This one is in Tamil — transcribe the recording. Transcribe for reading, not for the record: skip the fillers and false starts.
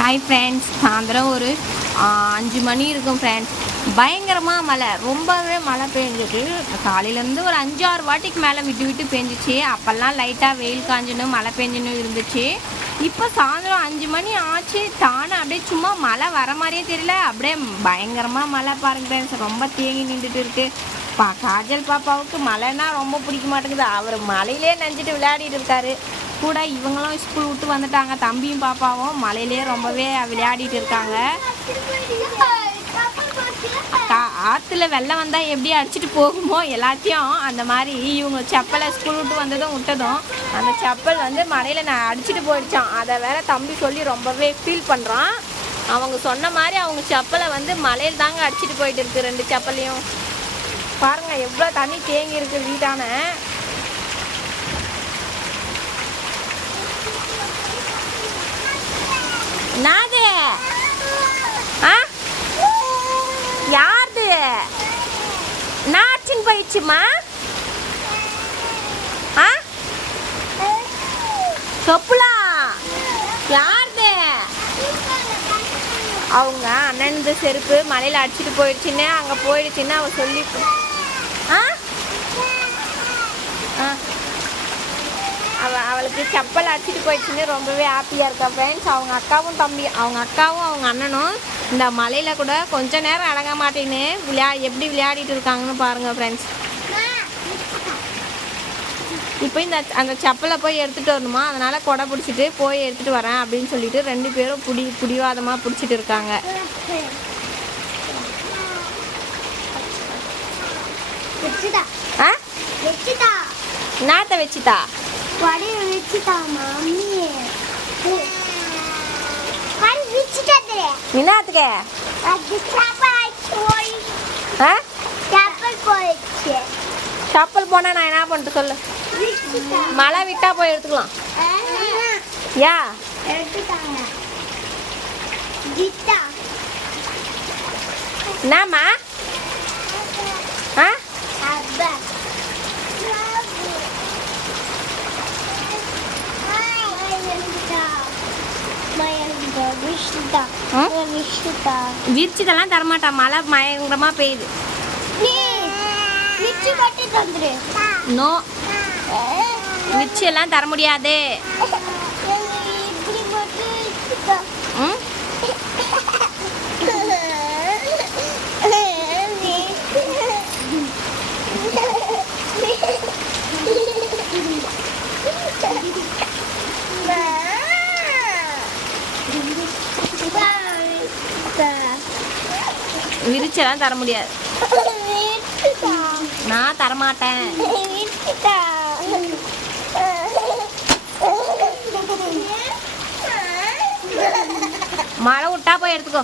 ஹாய் ஃப்ரெண்ட்ஸ், சாயந்தரம் ஒரு 5 மணி இருக்கும் ஃப்ரெண்ட்ஸ். பயங்கரமாக மழை, ரொம்பவே மழை பெஞ்சிட்டு காலையிலேருந்து ஒரு 5-6 வாட்டிக்கு மேலே விட்டு விட்டு பெஞ்சிச்சு. அப்போல்லாம் லைட்டாக வெயில் காஞ்சுன்னு மழை பெஞ்சுன்னு இருந்துச்சு. இப்போ சாயந்தரம் 5 மணி ஆச்சு, தானே அப்படியே சும்மா மழை வர மாதிரியே தெரியல, அப்படியே பயங்கரமாக மழை பாருங்க ஃப்ரெண்ட்ஸ். ரொம்ப தேங்கி நின்றுட்டு இருக்கு. காஜல் பாப்பாவுக்கு மழைன்னா ரொம்ப பிடிக்க மாட்டேங்குது. அவர் மழையிலே நனைஞ்சிட்டு விளையாடிட்டு இருக்காரு. கூட இவங்களும் ஸ்கூல் விட்டு வந்துட்டாங்க. தம்பியும் பாப்பாவும் மழையிலே ரொம்பவே விளையாடிட்டு இருக்காங்க. ஆற்றுல வெள்ளம் வந்தால் எப்படி அடிச்சுட்டு போகுமோ எல்லாத்தையும், அந்த மாதிரி இவங்க செப்பலை ஸ்கூல் விட்டு வந்ததும் விட்டதும் அந்த செப்பல் வந்து மழையில் நான் அடிச்சுட்டு போயிடுச்சான். அதை வேற தம்பி சொல்லி ரொம்பவே ஃபீல் பண்ணுறான். அவங்க சொன்ன மாதிரி அவங்க செப்பலை வந்து மழையில் தாங்க அடிச்சுட்டு போயிட்டு இருக்கு. 2 செப்பலையும் பாருங்க எவ்வளோ தண்ணி தேங்கி இருக்கு வீட்டான. நாது யாருது நாச்சின் போயிடுச்சுமா? சொப்புலா யாருது? அவங்க அண்ணனுது செருப்பு மலையில் அடிச்சுட்டு போயிடுச்சுன்னு, அங்கே போயிடுச்சுன்னு அவ சொல்லி அவளுக்கு செப்பல் அடிச்சுட்டு போயிடுச்சுன்னு ரொம்பவே ஹாப்பியாக இருக்கா ஃப்ரெண்ட்ஸ். அவங்க அக்காவும் அவங்க அண்ணனும் இந்த மலையில் கூட கொஞ்ச நேரம் அடங்க மாட்டேன்னு எப்படி விளையாடிட்டு இருக்காங்கன்னு பாருங்கள் ஃப்ரெண்ட்ஸ். இப்போ அந்த செப்பலை போய் எடுத்துகிட்டு வரணுமா, அதனால் கொடை பிடிச்சிட்டு போய் எடுத்துகிட்டு வரேன் அப்படின்னு சொல்லிட்டு 2 பேரும் பிடிவாதமாக பிடிச்சிட்டு இருக்காங்க. நாத்த வச்சுட்டா என்னத்துக்கு செப்பல் போனா நான் என்ன பண்ணிட்டு சொல்லு. மழை விட்டா போய் எடுத்துக்கலாம். யா என்னம்மா? விரிச்சதெல்லாம் தரமாட்டா, மழை பயங்கரமா பெய்யுது. நோ, விரிச்சு எல்லாம் தர முடியாது. விரிச்செல்லாம் தர முடியாது, நான் தரமாட்டேன். மழை விட்டா போய் எடுத்துக்கோ.